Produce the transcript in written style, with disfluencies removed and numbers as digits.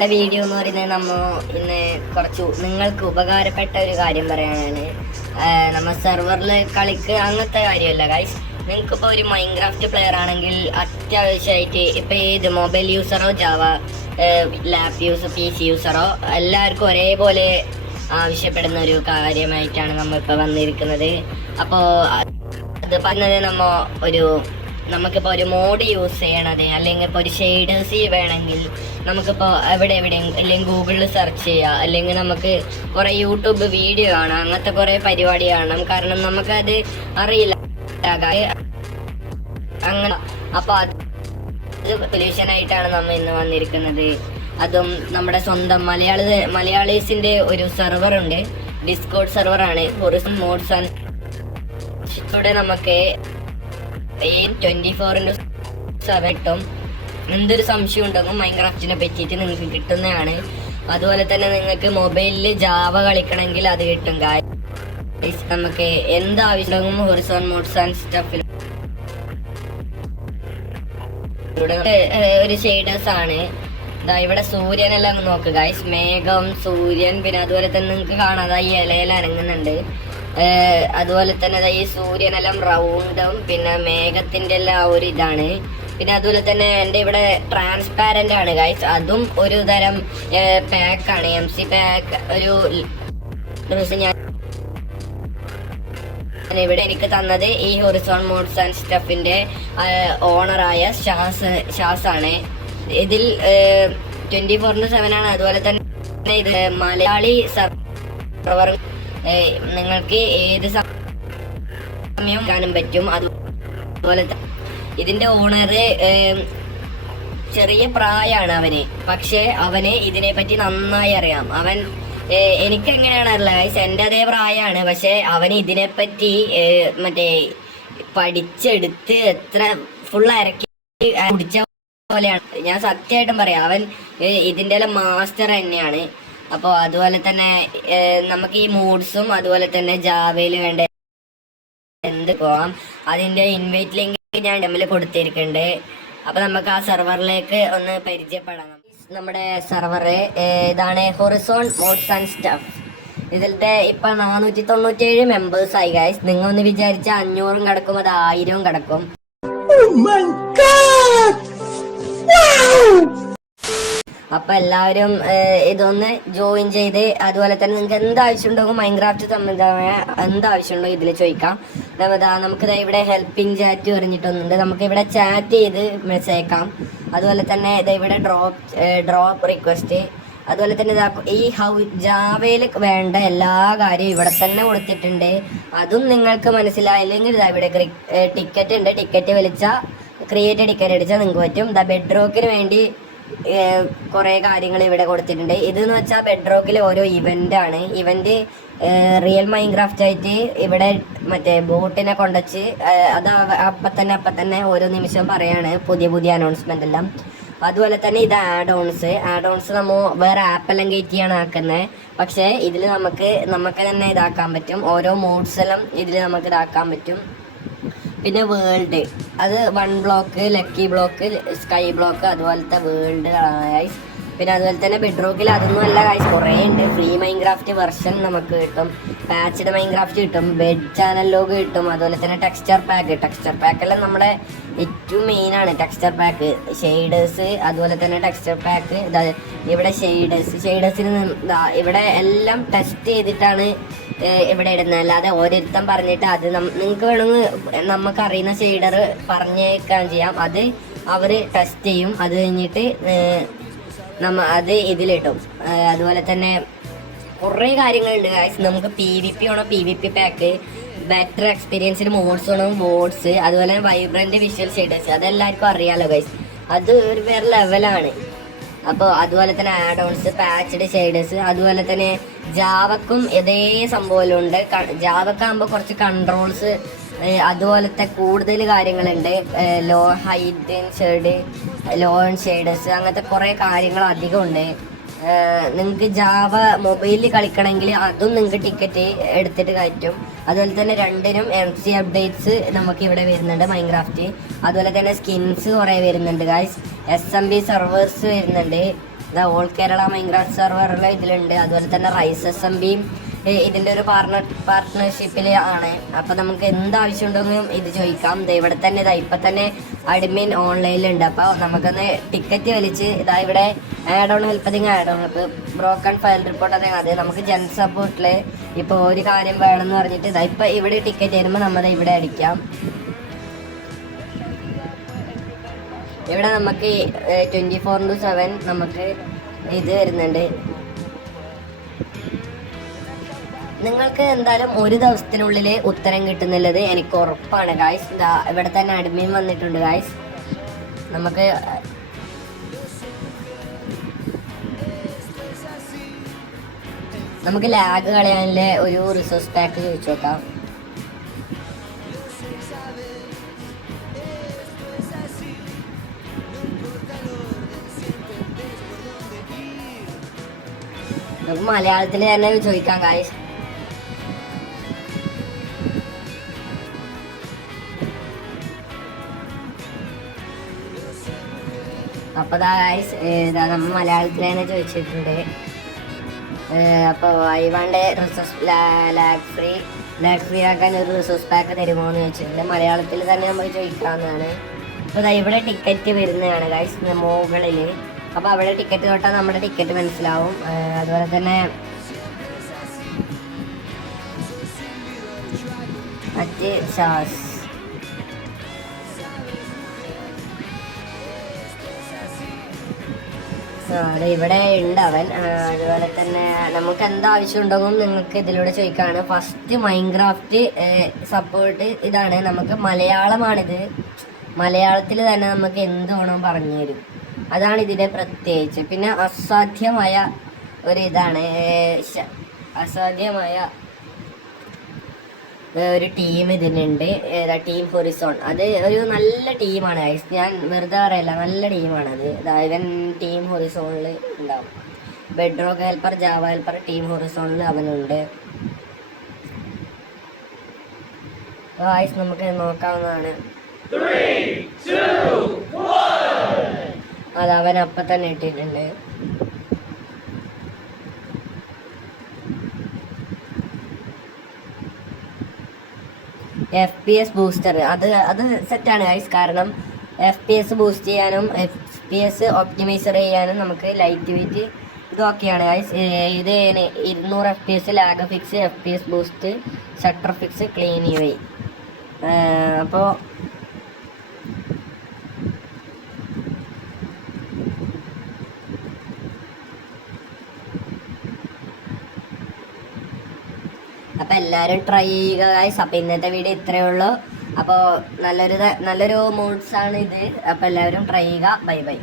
ഇന്നത്തെ വീഡിയോ എന്ന് പറയുന്നത് ഇന്ന് കുറച്ച് നിങ്ങൾക്ക് ഉപകാരപ്പെട്ട ഒരു കാര്യം പറയാനാണ്. നമ്മൾ സെർവറിൽ കളിക്കുക അങ്ങനത്തെ കാര്യമല്ല ഗൈസ്. നിങ്ങൾക്കിപ്പോൾ ഒരു മൈൻക്രാഫ്റ്റ് പ്ലെയർ ആണെങ്കിൽ അത്യാവശ്യമായിട്ട് ഇപ്പോൾ ഏത് മൊബൈൽ യൂസറോ ജാവ ലാപ്പ് യൂസർ PC യൂസറോ എല്ലാവർക്കും ഒരേപോലെ ആവശ്യപ്പെടുന്ന ഒരു കാര്യമായിട്ടാണ് നമ്മളിപ്പോൾ വന്നിരിക്കുന്നത്. അപ്പോൾ അത് പറഞ്ഞത് നമുക്കിപ്പോൾ ഒരു മോഡ് യൂസ് ചെയ്യണത് അല്ലെങ്കിൽ ഇപ്പോൾ ഒരു ഷെയ്ഡേഴ്സ് വേണമെങ്കിൽ നമുക്കിപ്പോൾ എവിടെയും അല്ലെങ്കിൽ ഗൂഗിളിൽ സെർച്ച് ചെയ്യുക, അല്ലെങ്കിൽ നമുക്ക് കുറേ യൂട്യൂബ് വീഡിയോ കാണാം, അങ്ങനത്തെ കുറേ പരിപാടി കാണാം. കാരണം നമുക്കത് അറിയില്ല അങ്ങനെ. അപ്പോൾ അത് സൊല്യൂഷനായിട്ടാണ് നമ്മൾ ഇന്ന് വന്നിരിക്കുന്നത്. അതും നമ്മുടെ സ്വന്തം മലയാളീസിൻ്റെ ഒരു സെർവറുണ്ട്, ഡിസ്കോഡ് സെർവറാണ് ഹൊറിസോൺ മോഡ്സ് ആൻഡ്. ഇവിടെ നമുക്ക് 24/7 എന്തൊരു സംശയം ഉണ്ടെങ്കിൽ മൈൻക്രാഫ്റ്റിനെ പറ്റിയിട്ട് നിങ്ങൾക്ക് കിട്ടുന്നതാണ്. അതുപോലെ തന്നെ നിങ്ങൾക്ക് മൊബൈലിൽ ജാവ കളിക്കണമെങ്കിൽ അത് കിട്ടും. നമുക്ക് എന്താവശ്യമുണ്ടെങ്കിലും ഹൊറിസോൺ മോഡ്സ് ആൻഡ് സ്റ്റഫിൽ ഒരു ഷെയ്ഡേഴ്സ് ആണ്. ഇവിടെ സൂര്യനെല്ലാം നോക്കുക ഗൈസ്, മേഘം, സൂര്യൻ, പിന്നെ അതുപോലെ തന്നെ നിങ്ങൾക്ക് കാണാതെ ഈ ഇലയിൽ അനങ്ങുന്നുണ്ട്. അതുപോലെ തന്നെ ഈ സൂര്യനെല്ലാം റൗണ്ടും പിന്നെ മേഘത്തിൻ്റെ എല്ലാം ആ ഒരു ഇതാണ്. പിന്നെ അതുപോലെ തന്നെ എൻ്റെ ഇവിടെ ട്രാൻസ്പാരൻ്റ് ആണ് ഗൈസ്, അതും ഒരു തരം പാക്കാണ്, MC പാക്ക്. ഒരു ഞാൻ ഇവിടെ എനിക്ക് തന്നത് ഈ ഹൊറിസോൺ മോഡ്സ് ആൻഡ് സ്റ്റഫിൻ്റെ ഓണറായ ഷാസാണ്. ഇതിൽ 24/7 ആണ്. അതുപോലെ തന്നെ ഇത് മലയാളി സെർവർ, നിങ്ങൾക്ക് ഏത് സമയം കാണാൻ പറ്റും. അതുപോലെ ഇതിന്റെ ഓണർ ചെറിയ പ്രായമാണ് അവന്, പക്ഷെ അവന് ഇതിനെ പറ്റി നന്നായി അറിയാം. എനിക്ക് എങ്ങനെയാണ് അറിയില്ല, എൻ്റെ അതേ പ്രായമാണ്, പക്ഷെ അവന് ഇതിനെപ്പറ്റി മറ്റേ പഠിച്ചെടുത്ത് എത്ര ഫുൾ അരക്കി കുടിച്ച പോലെയാണ്. ഞാൻ സത്യമായിട്ടും പറയാം, അവൻ ഇതിൻ്റെ എല്ലാം മാസ്റ്റർ തന്നെയാണ്. അപ്പോൾ അതുപോലെ തന്നെ നമുക്ക് ഈ മൂഡ്സും അതുപോലെ തന്നെ ജാവയിൽ വേണ്ട എന്ത് പോവാം, അതിൻ്റെ ഇൻവൈറ്റ് ലിങ്ക് ഞാൻ ഡെമിൽ കൊടുത്തിരിക്കുന്നുണ്ട്. അപ്പോൾ നമുക്ക് ആ സെർവറിലേക്ക് ഒന്ന് പരിചയപ്പെടാം. നമ്മുടെ സെർവർ ഇതാണ്, ഹൊറിസോൺ മോഡ്സ് ആൻഡ് സ്റ്റഫ്. ഇതിലത്തെ ഇപ്പം 497 മെമ്പേഴ്സായി ഗൈസ്. നിങ്ങൾ ഒന്ന് വിചാരിച്ചാൽ 500 കിടക്കും, അത് 1000 കിടക്കും. അപ്പൊ എല്ലാവരും ഇതൊന്ന് ജോയിൻ ചെയ്ത്, അതുപോലെ തന്നെ നിങ്ങൾക്ക് എന്താവശ്യമുണ്ടോ മൈൻക്രാഫ്റ്റ് സംബന്ധമായ എന്താവശ്യമുണ്ടോ ഇതിൽ ചോദിക്കാം. നമുക്കിത് ഇവിടെ ഹെൽപ്പിംഗ് ചാറ്റ് പറഞ്ഞിട്ടൊന്നുണ്ട്, നമുക്ക് ഇവിടെ ചാറ്റ് ചെയ്ത് മെസ്സേജ് അയക്കാം. അതുപോലെ തന്നെ ഇവിടെ ഡ്രോപ്പ് റിക്വസ്റ്റ്. അതുപോലെ തന്നെ ഈ ജാവയിൽ വേണ്ട എല്ലാ കാര്യവും ഇവിടെ തന്നെ കൊടുത്തിട്ടുണ്ട്. അതും നിങ്ങൾക്ക് മനസ്സിലായില്ലെങ്കിൽ ഇവിടെ ടിക്കറ്റ് ഉണ്ട്, ടിക്കറ്റ് വലിച്ചാൽ ക്രിയേറ്റ് ടിക്കറ്റ് അടിച്ചാൽ നിങ്ങൾക്ക് പറ്റും. ബെഡ്റോക്കിന് വേണ്ടി കുറേ കാര്യങ്ങൾ ഇവിടെ കൊടുത്തിട്ടുണ്ട്. ഇതെന്ന് വെച്ചാൽ ബെഡ്റോക്കിൽ ഓരോ ഇവൻ്റാണ്. ഇവൻ്റ് റിയൽ മൈൻക്രാഫ്റ്റ് ആയിട്ട് ഇവിടെ മറ്റേ ബോട്ടിനെ കൊണ്ടുവച്ച് അത് അപ്പം തന്നെ ഓരോ നിമിഷം പറയാണ് പുതിയ അനൗൺസ്മെൻ്റ് എല്ലാം. അതുപോലെ തന്നെ ഇത് ആഡ് ഓൺസ് നമ്മൾ വേറെ ആപ്പെല്ലാം കയറ്റിയാണ് ആക്കുന്നത്. പക്ഷേ ഇതിൽ നമുക്ക് തന്നെ ഇതാക്കാൻ പറ്റും. ഓരോ മോഡ്സ് എല്ലാം ഇതിൽ നമുക്ക് ഇതാക്കാൻ പറ്റും. പിന്നെ വേൾഡ്, അത് 1 block, lucky block, sky block, അതുപോലത്തെ വേൾഡ് ഗൈസ്. പിന്നെ അതുപോലെ തന്നെ ബെഡ്റോക്കിൽ അതൊന്നും അല്ല ഗൈസ്, കുറേ ഉണ്ട്. ഫ്രീ മൈൻക്രാഫ്റ്റ് വെർഷൻ നമുക്ക് കിട്ടും, പാച്ച്ഡ് മൈൻക്രാഫ്റ്റ് കിട്ടും, ബെഡ് ചാനൽ ലോഗ് കിട്ടും. അതുപോലെ തന്നെ ടെക്സ്ചർ പാക്കെല്ലാം നമ്മുടെ ഏറ്റവും മെയിനാണ്. ടെക്സ്ചർ പാക്ക്, ഷെയ്ഡേഴ്സ്, അതുപോലെ തന്നെ ടെക്സ്ചർ പാക്ക്. ഇവിടെ ഷെയ്ഡേഴ്സിന് ഇവിടെ എല്ലാം ടെസ്റ്റ് ചെയ്തിട്ടാണ് ഇവിടെ ഇടുന്നത്. അല്ലാതെ ഓരോരുത്തം പറഞ്ഞിട്ട് അത് നിങ്ങൾക്ക് വേണമെങ്കിൽ നമുക്കറിയുന്ന ഷെയ്ഡർ പറഞ്ഞേക്കാൻ ചെയ്യാം. അത് അവർ ടെസ്റ്റ് ചെയ്യും, അത് കഴിഞ്ഞിട്ട് അത് ഇതിലിട്ടും. അതുപോലെ തന്നെ കുറേ കാര്യങ്ങളുണ്ട് ഗൈസ്. നമുക്ക് PvP വേണോ PvP പാക്ക്, ബെറ്റർ എക്സ്പീരിയൻസിന് മോഡ്സ് വേണം മോഡ്സ്, അതുപോലെ തന്നെ വൈബ്രൻ്റ് വിഷ്വൽ ഷെയ്ഡേഴ്സ്, അതെല്ലാവർക്കും അറിയാമല്ലോ ഗൈസ്. അത് ഒരു വേറെ ലെവലാണ്. അപ്പോൾ അതുപോലെ തന്നെ ആഡ് ഓൺസ്, പാച്ച്ഡ് ഷെയ്ഡേഴ്സ്. അതുപോലെ തന്നെ ജാവക്കും ഇതേ സംഭവമുണ്ട്. ജാവക്കാകുമ്പോൾ കുറച്ച് കൺട്രോൾസ് അതുപോലത്തെ കൂടുതൽ കാര്യങ്ങളുണ്ട്. Low height shade, low shaders, അങ്ങനത്തെ കുറേ കാര്യങ്ങൾ അധികമുണ്ട്. നിങ്ങൾക്ക് ജാവ മൊബൈലിൽ കളിക്കണമെങ്കിൽ അതും നിങ്ങൾക്ക് ടിക്കറ്റ് എടുത്തിട്ട് കയറ്റും. അതുപോലെ തന്നെ രണ്ടിനും MC അപ്ഡേറ്റ്സ് നമുക്ക് ഇവിടെ വരുന്നുണ്ട് മൈൻക്രാഫ്റ്റ്. അതുപോലെ തന്നെ സ്കിൻസ് കുറേ വരുന്നുണ്ട് ഗൈസ്. SMB സെർവേഴ്സ് വരുന്നുണ്ട്. ഓൾ കേരള മൈൻക്രാഫ്റ്റ് സെർവറിൽ ഇതിലുണ്ട്. അതുപോലെ തന്നെ റൈസ് SMBയും ഇതിൻ്റെ ഒരു പാർട്ട്ണർഷിപ്പിൽ ആണ്. അപ്പം നമുക്ക് എന്താവശ്യം ഉണ്ടെങ്കിലും ഇത് ചോദിക്കാം. ഇവിടെ തന്നെ ഇപ്പം തന്നെ അഡ്മിൻ ഓൺലൈനിലുണ്ട്. അപ്പോൾ നമുക്കൊന്ന് ടിക്കറ്റ് വലിച്ച് ഇവിടെ add on helping add on help broken file report അത് നമുക്ക് ജൻ സപ്പോർട്ടിൽ ഇപ്പോൾ ഒരു കാര്യം വേണമെന്ന് പറഞ്ഞിട്ട് ഇപ്പം ഇവിടെ ടിക്കറ്റ് വരുമ്പോൾ നമ്മൾ ഇവിടെ അടിക്കാം. ഇവിടെ നമുക്ക് 24/7 നമുക്ക് ഇത് വരുന്നുണ്ട്. നിങ്ങൾക്ക് എന്തായാലും ഒരു ദിവസത്തിനുള്ളിൽ ഉത്തരം കിട്ടുന്നുള്ളത് എനിക്ക് ഉറപ്പാണ് ഗായ്സ്. ഇവിടെ തന്നെ അഡ്മിൻ വന്നിട്ടുണ്ട് ഗായ്സ്. നമുക്ക് ലാഗ് കളയാനുള്ള ഒരു റിസോഴ്സ് പാക്ക് ചോദിച്ചു നോക്കാം. നമുക്ക് മലയാളത്തിൽ തന്നെ ചോദിക്കാം ഗായ്സ്. അപ്പോൾ ഗായ്സ് നമ്മൾ മലയാളത്തിൽ തന്നെ ചോദിച്ചിട്ടുണ്ട്. അപ്പോൾ ഐവാൻ്റെ റിസോഴ്സ് ലാഗ് ഫ്രീ ആക്കാൻ ഒരു റിസോഴ്സ് പാക്ക് തരുമോ എന്ന് ചോദിച്ചിട്ടുണ്ട്. മലയാളത്തിൽ തന്നെ നമുക്ക് ചോദിക്കാവുന്നതാണ്. അപ്പോൾ ഇവിടെ ടിക്കറ്റ് വരുന്നതാണ് ഗായ്സ് മുകളിൽ. അപ്പോൾ അവിടെ ടിക്കറ്റ് തൊട്ടാൽ നമ്മുടെ ടിക്കറ്റ് മനസ്സിലാവും. അതുപോലെ തന്നെ മറ്റ് ഇവിടെ ഉണ്ട് അവൻ. അതുപോലെ തന്നെ നമുക്ക് എന്താവശ്യം ഉണ്ടെങ്കിലും നിങ്ങൾക്ക് ഇതിലൂടെ ചോദിക്കാണ്. ഫസ്റ്റ് മൈൻക്രാഫ്റ്റ് സപ്പോർട്ട് ഇതാണ്. നമുക്ക് മലയാളമാണിത്. മലയാളത്തിൽ തന്നെ നമുക്ക് എന്ത് വേണം പറഞ്ഞു തരും. അതാണ് ഇതിൻ്റെ പ്രത്യേകിച്ച്. പിന്നെ അസാധ്യമായ ഒരിതാണ്, അസാധ്യമായ ഒരു ടീം ഇതിനുണ്ട്. Team Horizon. അത് ഒരു നല്ല ടീമാണ് ഗൈസ്. ഞാൻ വെറുതെ പറയല്ല, നല്ല ടീമാണത്. ഇവൻ ടീം ഹൊറിസോണിൽ ഉണ്ടാവും. Bedrock helper, Java helper team ഹൊറിസോണിൽ അവനുണ്ട്. ഗൈസ് നമുക്ക് നോക്കാവുന്നതാണ്. അത് അവൻ അപ്പം തന്നെ ഇട്ടിട്ടുണ്ട്. FPS ബൂസ്റ്റർ അത് സെറ്റാണ് ഗൈസ്. കാരണം FPS ബൂസ്റ്റ് ചെയ്യാനും FPS ഒപ്റ്റിമൈസർ ചെയ്യാനും നമുക്ക് ലൈറ്റ് വെയിറ്റ് ഇതൊക്കെയാണ് ഗൈസ്. ഇത് 200 FPS lag fix, FPS boost, shutter fix, clean UI. അപ്പോൾ എല്ലാവരും ട്രൈ ചെയ്യുക ഗൈസ്. അപ്പോൾ ഇന്നത്തെ വീഡിയോ ഇത്രയേ ഉള്ളൂ. അപ്പോൾ നല്ലൊരു മൂഡ്സാണ് ഇത്. അപ്പോൾ എല്ലാവരും ട്രൈ ചെയ്യുക. Bye bye.